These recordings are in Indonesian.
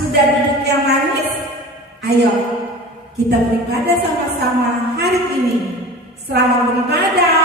Sudah duduk yang manis? Ayo, kita beribadah sama-sama hari ini. Selamat beribadah.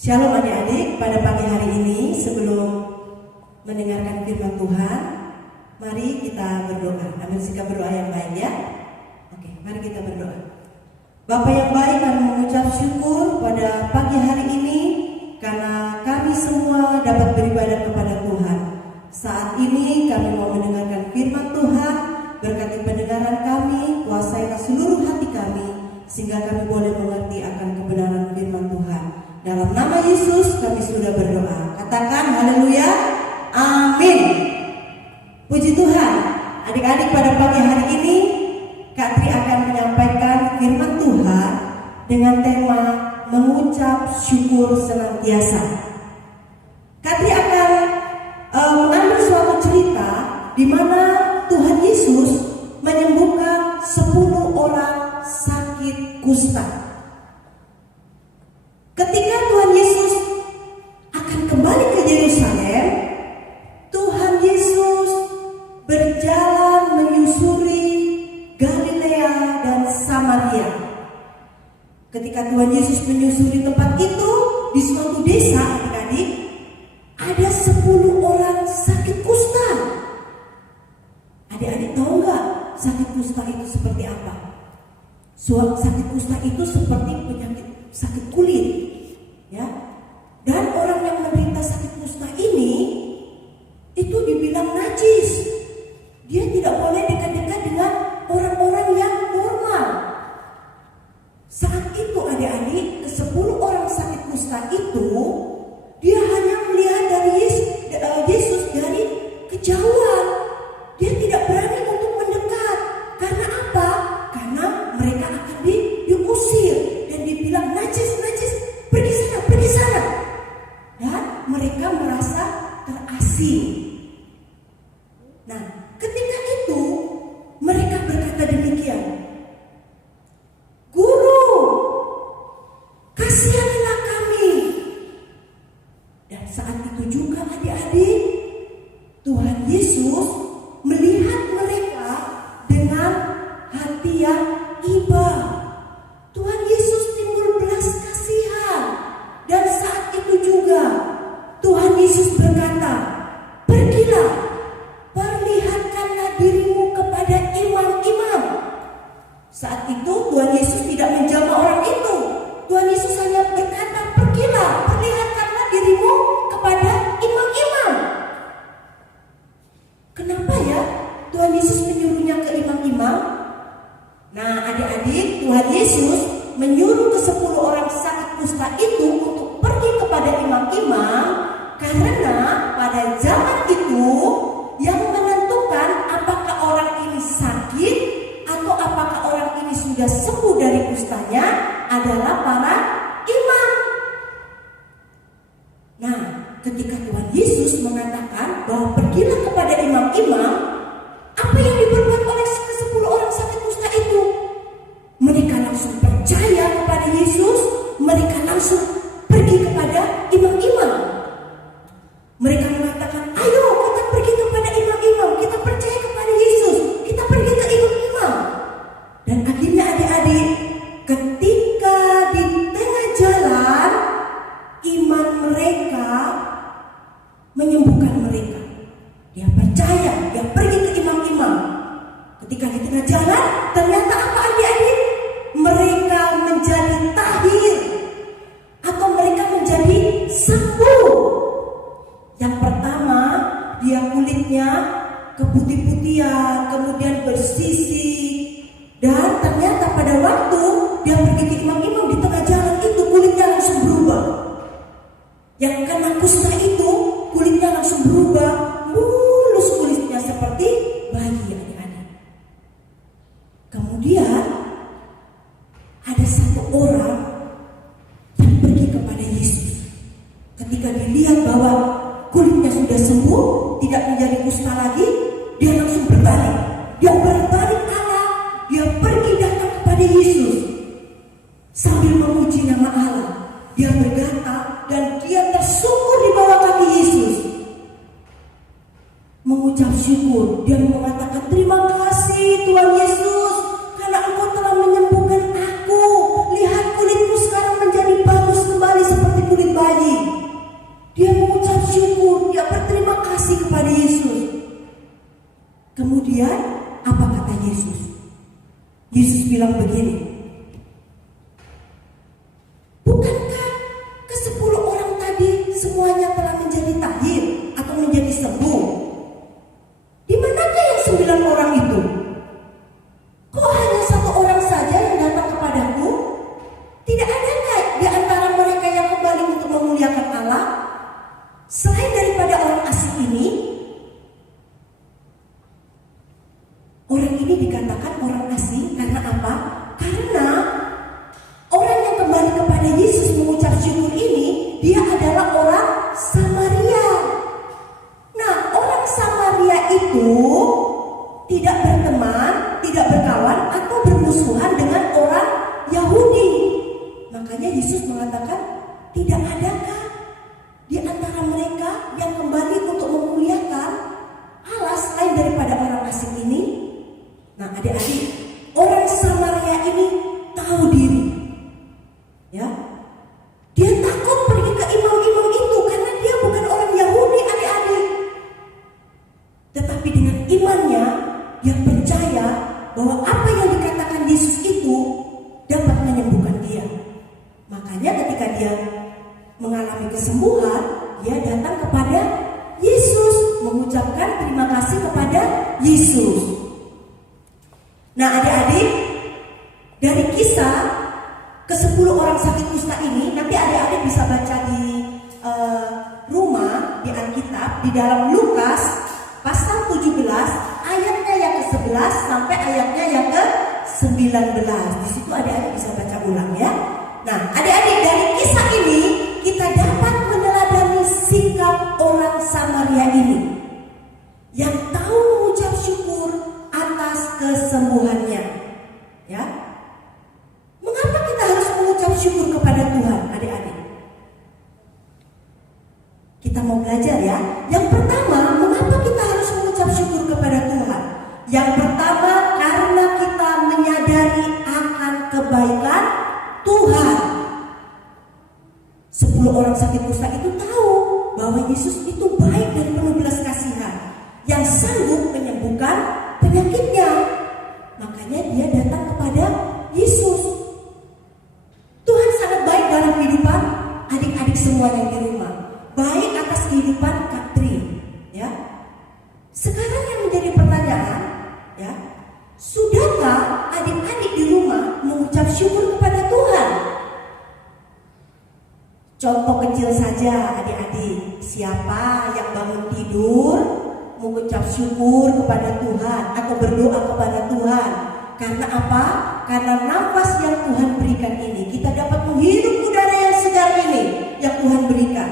Shalom adik-adik, pada pagi hari ini sebelum mendengarkan firman Tuhan, mari kita berdoa. Ambil sikap berdoa yang baik ya. Oke, mari kita berdoa. Bapa yang baik, kami mengucap syukur pada pagi hari ini karena kami semua dapat beribadah kepada Tuhan. Saat ini kami mau mendengarkan firman Tuhan. Berkati pendengaran kami, kuasailah seluruh hati kami sehingga kami boleh mengerti akan kebenaran firman Tuhan. Dalam nama Yesus kami sudah berdoa. Katakan haleluya, amin. Puji Tuhan. Adik-adik, pada pagi hari ini Kak Tri akan menyampaikan firman Tuhan dengan tema mengucap syukur senantiasa. Kak Tri akan mengambil suatu cerita di mana Tuhan Yesus menyembuhkan 10 orang sakit kusta. Ketika Tuhan Yesus akan kembali ke Yerusalem, Tuhan Yesus berjalan menyusuri Galilea dan Samaria. Ketika Tuhan Yesus menyusuri tempat itu, di suatu desa, adik-adik, ada 10 orang sakit kusta. Adik-adik tahu nggak sakit kusta itu seperti apa? Sakit kusta itu seperti penyakit sakit kulit, ya. Dan orang yang menderita sakit kusta ini itu dibilang najis. Dia tidak boleh dekat-dekat dengan orang-orang yang normal. Saat itu adik-adik, ke-10 orang sakit kusta itu dia hanya melihat dari Yesus dari kejauhan. Dia tidak berani untuk mendekat. Karena apa? Karena mereka akan diusir dan dibilang najis, pergi sana. Dan mereka merasa terasing. Nah, ketika itu mereka berkata demikian, "Guru, kasihanilah kami." Dan saat itu juga adik-adik, Tuhan Yesus melihat mereka dengan hati yang iba. Tuhan Yesus timbul belas kasihan. Dan saat itu juga Tuhan Yesus berkata, "Pergilah, perlihatkanlah dirimu kepada imam-imam." Saat itu Tuhan Yesus tidak menjamah orang itu. Tuhan Yesus hanya berkata, "Pergilah, perlihatkanlah dirimu kepada imam-imam." Kenapa ya Tuhan Yesus menyuruhnya ke imam-imam? Nah adik-adik, Tuhan Yesus menyuruh ke-10 orang sakit kusta itu untuk pergi kepada imam-imam karena pada zaman itu yang menentukan apakah orang ini sakit atau apakah orang ini sudah sembuh dari kustanya adalah para imam. Nah, ketika Tuhan Yesus mengatakan bahwa pergilah kepada imam-imam, apa yang diperbuat oleh ke-10 orang sakit kusta itu? Mereka langsung percaya kepada Yesus, mereka langsung pergi kepada imam-imam. Mereka mengatakan, "Ayo kita pergi kepada imam-imam, kita percaya kepada Yesus, kita pergi ke imam-imam." Dan akhirnya adik-adik, ketika di tengah jalan, iman mereka menyembuhkan mereka. Dia percaya, dia pergi ke imam-imam. Ketika di tengah jalan, ternyata apa adik-adik? Mereka menjadi tahir atau mereka menjadi sembuh. Yang pertama, dia kulitnya keputih-putihan, kemudian bersisik. Dan ternyata pada waktu dia pergi ke imam-imam di tengah jalan itu, kulitnya langsung berubah. Yang kena kusta itu, kulitnya langsung berubah, mulus kulitnya seperti bayi adik-adik. Kemudian ada satu orang yang pergi kepada Yesus. Ketika dilihat bahwa kulitnya sudah sembuh, tidak menjadi kusta lagi, dia langsung berbalik. Dia berbalik arah, dia pergi datang kepada Yesus sambil memuji nama Allah. Dia berkata dan dia tersungkur di bawah kaki Yesus, mengucap syukur. Dia mengatakan, "Terima kasih Tuhan Yesus, karena Engkau telah menyembuhkan aku. Lihat kulitku sekarang menjadi bagus kembali seperti kulit bayi." Yesus. Yesus bilang begini, bukankah ke-10 orang tadi semuanya telah menjadi tahir atau menjadi sembuh? Di manakah yang 9 orang itu? Kok hanya 1 orang saja yang datang kepadaku? Tidak adakah di antara mereka yang kembali untuk memuliakan Allah selain daripada orang asing ini? Orang ini dikatakan orang asing karena apa? Karena orang yang kembali kepada Yesus mengucap syukur ini, dia adalah orang Samaria. Nah, orang Samaria itu tidak berteman, tidak berkawan atau bermusuhan dengan orang Yahudi. Makanya Yesus mengatakan, tidak adakah di antara mereka yang kembali untuk memuliakan Allah selain daripada orang asing ini? Nah, adik-adik, orang Samaria ini tahu diri. Ya. Dia takut pergi ke imam-imam itu karena dia bukan orang Yahudi, adik-adik. Tetapi dengan imannya, dia percaya bahwa apa yang dikatakan Yesus itu dapat menyembuhkan dia. Makanya ketika dia mengalami kesembuhan, dia datang kepada Yesus, mengucapkan terima kasih kepada Yesus. Nah, adik-adik, dari kisah ke-10 orang sakit kusta ini, nanti adik-adik bisa baca di rumah, di Alkitab, di dalam Lukas pasal 17 ayatnya yang ke-11 sampai ayatnya yang ke-19. Di situ adik-adik bisa baca ulang ya. Nah, adik-adik, dari kisah ini kita dapat meneladani sikap orang Samaria ini yang tahu mengucap syukur atas kesembuhannya. Ya. Mengapa kita harus mengucap syukur kepada Tuhan, adik-adik? Kita mau belajar ya. Yang pertama, mengapa kita harus mengucap syukur kepada Tuhan? Yang pertama, karena kita menyadari akan kebaikan Tuhan. 10 orang sakit kusta itu tahu bahwa Yesus itu baik dan penuh belas kasihan, yang sanggup menyembuhkan penyakitnya. Makanya dia datang kepada Yesus. Tuhan sangat baik dalam kehidupan adik-adik semua yang di rumah. Baik atas kehidupan Katri, ya. Sekarang yang menjadi pertanyaan, ya, sudahkah adik-adik di rumah mengucap syukur kepada Tuhan? Contoh kecil saja, adik-adik. Siapa yang bangun tidur mengucap syukur kepada Tuhan atau berdoa kepada Tuhan? Karena apa? Karena nafas yang Tuhan berikan ini, kita dapat menghirup udara yang segar ini yang Tuhan berikan.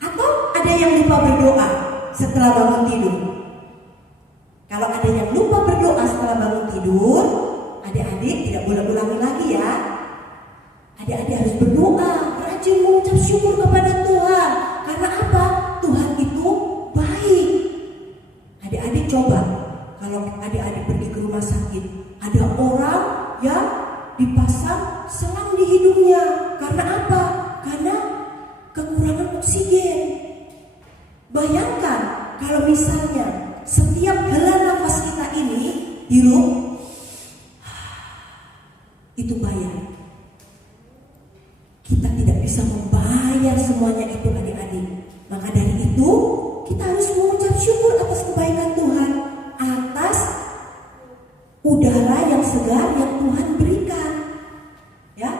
Atau ada yang lupa berdoa setelah bangun tidur? Kalau ada yang lupa berdoa setelah bangun tidur, adik-adik tidak boleh ulangi lagi ya. Adik-adik harus berdoa, rajin mengucap syukur kepada Tuhan. Karena apa? Tuhan itu baik. Adik-adik coba, kalau adik-adik pergi ke rumah sakit, ada orang yang dipasang selang di hidungnya. Karena apa? Karena kekurangan oksigen. Bayangkan kalau misalnya setiap hela nafas kita ini hirup, itu bayar. Kita tidak bisa membayar semuanya itu, adik-adik. Maka dari itu kita harus mengucap syukur atas kebaikan Tuhan, atas udara yang segar yang Tuhan berikan. Ya,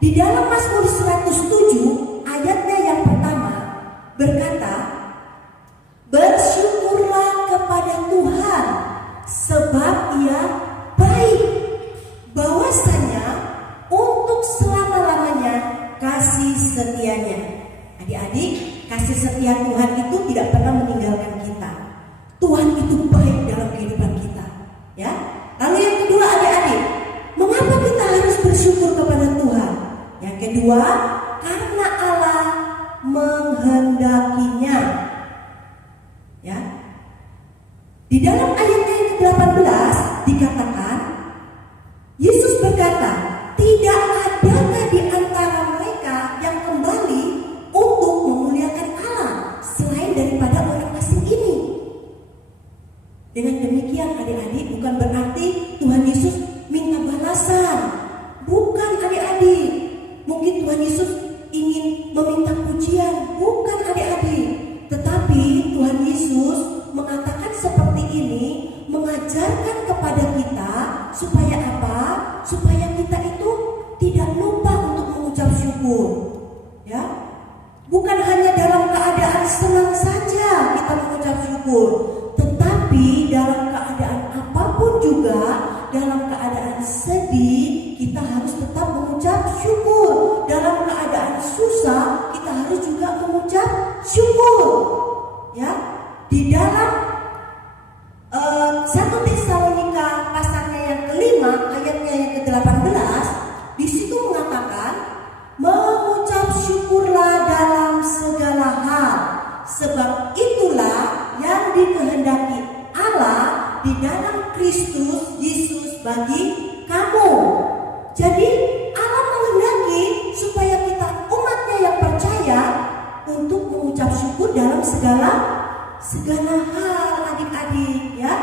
di dalam Mazmur 107 ayatnya yang pertama berkata, bersyukurlah kepada Tuhan sebab Ia baik, bahwasanya untuk selama-lamanya kasih setianya. Adik-adik, kasih setia Tuhan itu tidak pernah meninggalkan kita. Tuhan itu baik dalam kehidupan kita, ya. Lalu yang kedua, adik-adik, mengapa kita harus bersyukur kepada Tuhan? Yang kedua, karena Allah menghendakinya. Ya. Di dalam ayatnya yang ke-18 dikatakan, Yesus berkata, tidak adakah di antara mereka yang kembali untuk memuliakan Allah selain daripada orang asing ini? Dengan demikian demikian adik-adik bukan berarti Tuhan Yesus minta balasan. Bukan adik-adik. Mungkin Tuhan Yesus ingin meminta pujian. Bukan adik-adik. Tetapi Tuhan Yesus mengatakan seperti ini, mengajarkan kepada kita supaya apa? Supaya kita itu tidak lupa untuk mengucap syukur. Ya. Bukan hanya dalam keadaan senang saja kita mengucap syukur, tetapi dalam keadaan apapun juga, dalam keadaan sedih kita harus tetap mengucap syukur. Dalam keadaan susah kita harus juga mengucap syukur. Ya, di dalam 1 Tesalonika pasalnya yang ke-5 ayatnya yang ke-18, di situ mengatakan mengucap syukurlah dalam segala hal, sebab itulah yang dikehendaki Allah di dalam Kristus Yesus bagi kamu. Jadi Allah menghendaki supaya kita umatnya yang percaya untuk mengucap syukur dalam segala hal adik-adik ya.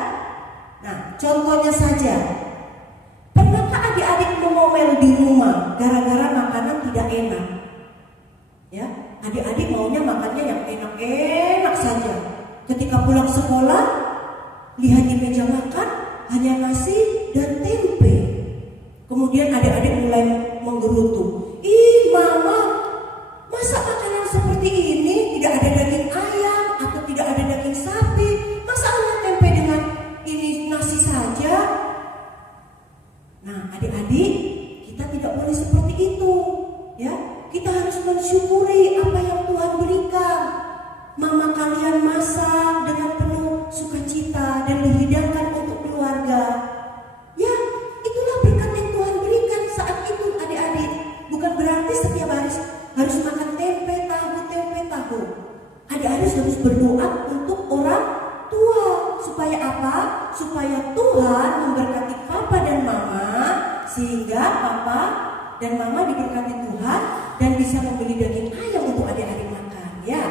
Nah, contohnya saja, pernahkah adik-adik mengomel di rumah gara-gara makanan tidak enak? Ya, adik-adik maunya makannya yang enak-enak saja. Ketika pulang sekolah, lihat di meja makan hanya nasi dan tempe. Kemudian adik-adik mulai menggerutu. Ih mama, masa makanan seperti ini tidak ada daging ayam atau tidak ada daging sapi? Masa hanya tempe dengan ini nasi saja? Nah adik-adik, kita tidak boleh seperti itu. Ya, kita harus mensyukuri apa yang Tuhan berikan. Mama kalian masak dengan penuh sukacita dan dihidangkan untuk keluarga. Ya, itulah berkat yang Tuhan berikan saat itu adik-adik. Bukan berarti setiap hari harus makan tempe tahu. Adik-adik harus berdoa untuk orang tua. Supaya apa? Supaya Tuhan memberkati papa dan mama, sehingga papa dan mama diberkati Tuhan dan bisa membeli daging ayam untuk adik-adik makan. Ya.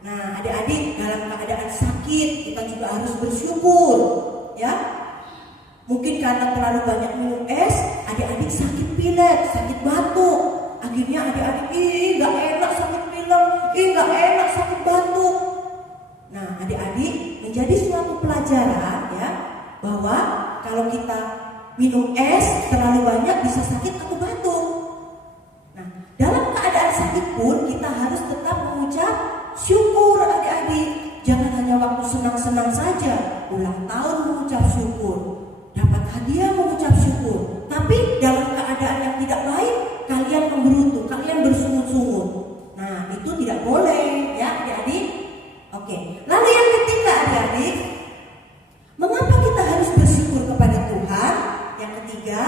Nah, adik-adik dalam keadaan sakit kita juga harus bersyukur, ya. Mungkin karena terlalu banyak minum es, adik-adik sakit pilek, sakit batuk. Akhirnya adik-adik, gak enak sakit pilek, gak enak sakit batuk. Nah, adik-adik menjadi suatu pelajaran ya, bahwa kalau kita minum es terlalu banyak bisa sakit atau batuk. Nah, dalam keadaan sakit pun kita harus tetap mengucap syukur adik-adik. Jangan hanya waktu senang-senang saja, ulang tahun mengucap syukur, dapat hadiah mengucap syukur. Tapi dalam keadaan yang tidak baik, kalian menggerutu, kalian bersungut-sungut. Nah, itu tidak boleh ya adik-adik. Oke, lalu yang ketiga adik-adik, mengapa kita harus bersyukur kepada Tuhan? Yang ketiga,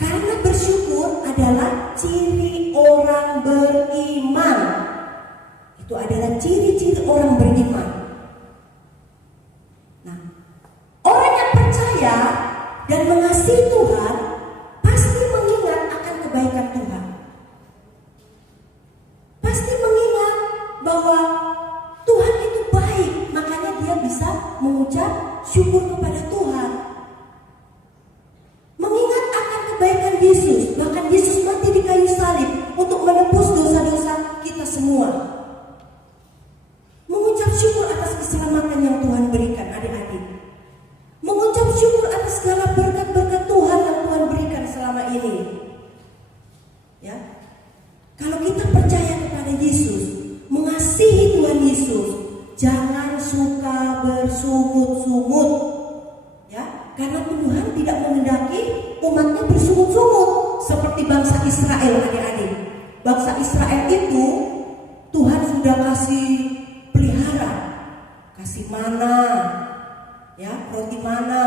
karena bersyukur adalah ciri orang beriman. Itu adalah ciri-ciri orang beriman. Nah, orang yang percaya dan mengasihi Tuhan pasti mengingat akan kebaikan Tuhan. Pasti mengingat bahwa Tuhan itu baik, makanya dia bisa mengucap syukur kepada Tuhan. Mengingat akan kebaikan Yesus, bahkan Yesus mati di kayu salib untuk menebus dosa-dosa kita semua. Mengucap syukur atas keselamatan yang Tuhan berikan adik-adik. Mengucap syukur atas segala berkat-berkat Tuhan yang Tuhan berikan selama ini. Ya. Kalau kita percaya kepada Yesus, mengasihi Tuhan Yesus, jangan suka bersungut-sungut. Ya, karena Tuhan tidak menghendaki umatnya bersungut-sungut seperti bangsa Israel adik-adik. Bangsa Israel itu Tuhan sudah kasih pelihara, kasih mana, ya roti mana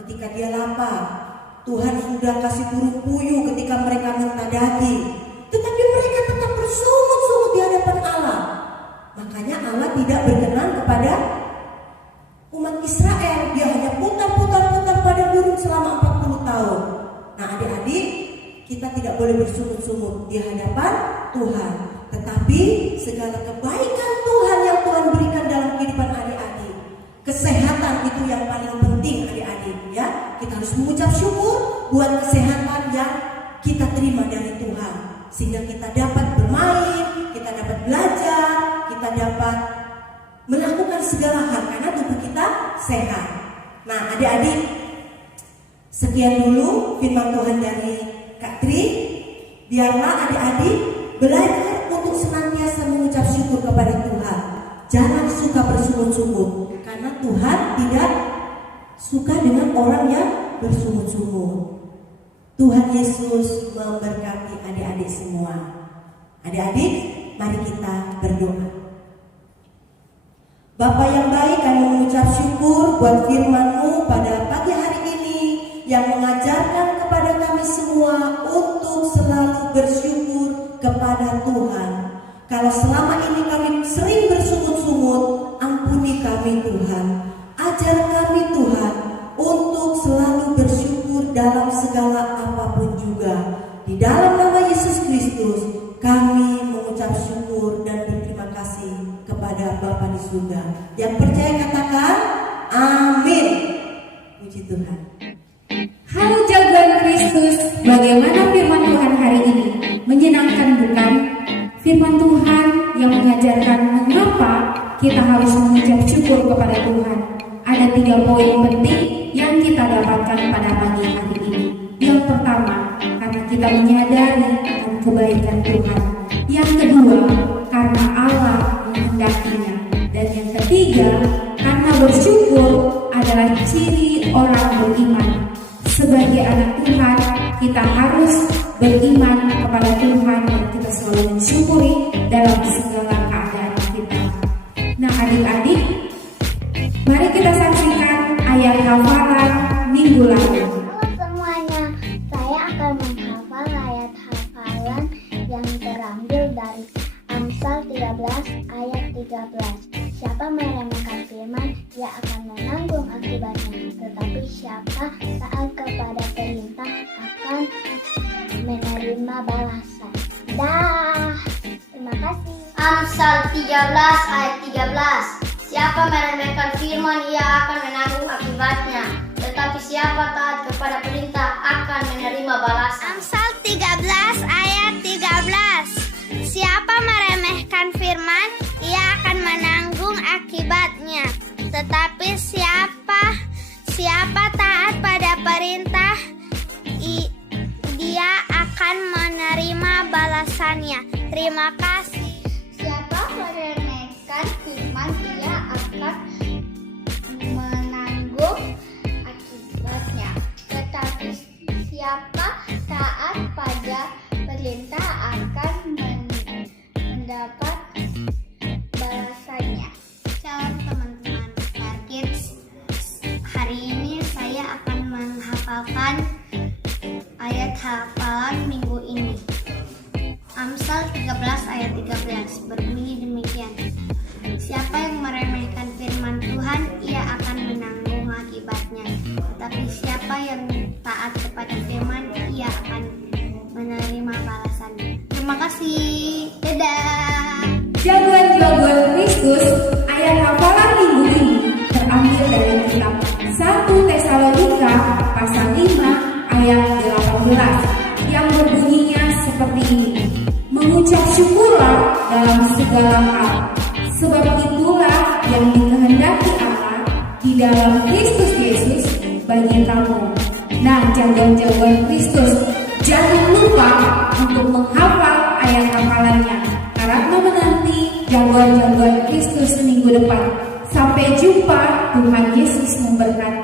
ketika dia lapar. Tuhan sudah kasih burung puyuh ketika mereka minta daging. Tetapi mereka tetap bersungut-sungut di hadapan Allah. Makanya Allah tidak berkenan kepada umat Israel. Dia hanya putar-putar pada burung selama 40 tahun. Nah adik-adik, kita tidak boleh bersungut-sungut di hadapan Tuhan. Tetapi segala kebaikan Tuhan yang Tuhan berikan dalam kehidupan adik-adik, kesehatan itu yang paling buat kesehatan yang kita terima dari Tuhan, sehingga kita dapat bermain, kita dapat belajar, kita dapat melakukan segala hal karena tubuh kita sehat. Nah, adik-adik, sekian dulu firman Tuhan dari Kak Tri. Biarlah adik-adik belajar untuk senantiasa mengucap syukur kepada Tuhan. Jangan suka bersungut-sungut, karena Tuhan tidak suka dengan orang yang bersungut-sungut. Tuhan Yesus memberkati adik-adik semua. Adik-adik, mari kita berdoa. Bapa yang baik, kami mengucap syukur buat firman-Mu pada pagi hari ini yang mengajarkan kepada kami semua untuk selalu bersyukur kepada Tuhan. Kalau selama ini kami sering bersungut-sungut, ampuni kami Tuhan. Ajar kami Tuhan untuk selalu bersyukur dalam segala apapun juga. Di dalam nama Yesus Kristus kami mengucap syukur dan berterima kasih kepada Bapa di surga. Yang percaya katakan amin. Puji Tuhan. Halo jagoan Kristus, bagaimana firman Tuhan hari ini? Menyenangkan bukan? Firman Tuhan yang mengajarkan mengapa kita harus mengucap syukur kepada Tuhan. Ada 3 poin penting yang kita dapatkan pada pagi hari ini. Yang pertama, karena kita menyadari akan kebaikan Tuhan. Yang kedua, karena Allah menghendakinya. Dan yang ketiga, karena bersyukur adalah ciri orang beriman. Sebagai anak Tuhan, kita harus beriman kepada Tuhan dan kita selalu mensyukuri dalam segala keadaan kita. Nah, adik-adik, mari kita saksikan ayat hafalan minggu lalu. Halo semuanya, saya akan menghafal ayat hafalan yang terambil dari Amsal 13 ayat 13. Siapa meremehkan firman, ia akan menanggung akibatnya. Tetapi siapa taat kepada perintah akan menerima balasan. Terima kasih. Amsal 13 ayat 13. Siapa meremehkan firman, ia akan menanggung akibatnya. Tetapi siapa taat kepada perintah akan menerima balasan. Amsal 13 ayat 13. Siapa meremehkan firman, ia akan menanggung akibatnya. Tetapi siapa taat pada perintah, dia akan menerima balasannya. Terima kasih. Siapa meremehkan firman, ia akan menanggung akibatnya. Tetapi siapa taat pada perintah akan mendapat balasannya. Shalom teman-teman Star Kids. Hari ini saya akan menghafalkan ayat hafalan minggu ini. Amsal 13 ayat 13 berbunyi demikian. Siapa yang meremehkan firman Tuhan, ia akan menanggung akibatnya. Tetapi siapa yang taat kepada firman, ia akan menerima balasannya. Terima kasih. Dadah. Jagoan-jagoan Kristus, ayat hafalan minggu ini terambil dari kitab 1 Tesalonika pasal 5 ayat 18 yang berbunyinya seperti ini. Mengucap syukurlah dalam segala hal, sebab itulah yang dikehendaki Allah di dalam Kristus Yesus bagi kamu. Nah, jagoan-jagoan Kristus, jangan lupa untuk menghafal ayat hafalannya karena menanti jagoan-jagoan Kristus minggu depan. Sampai jumpa, Tuhan Yesus memberkati.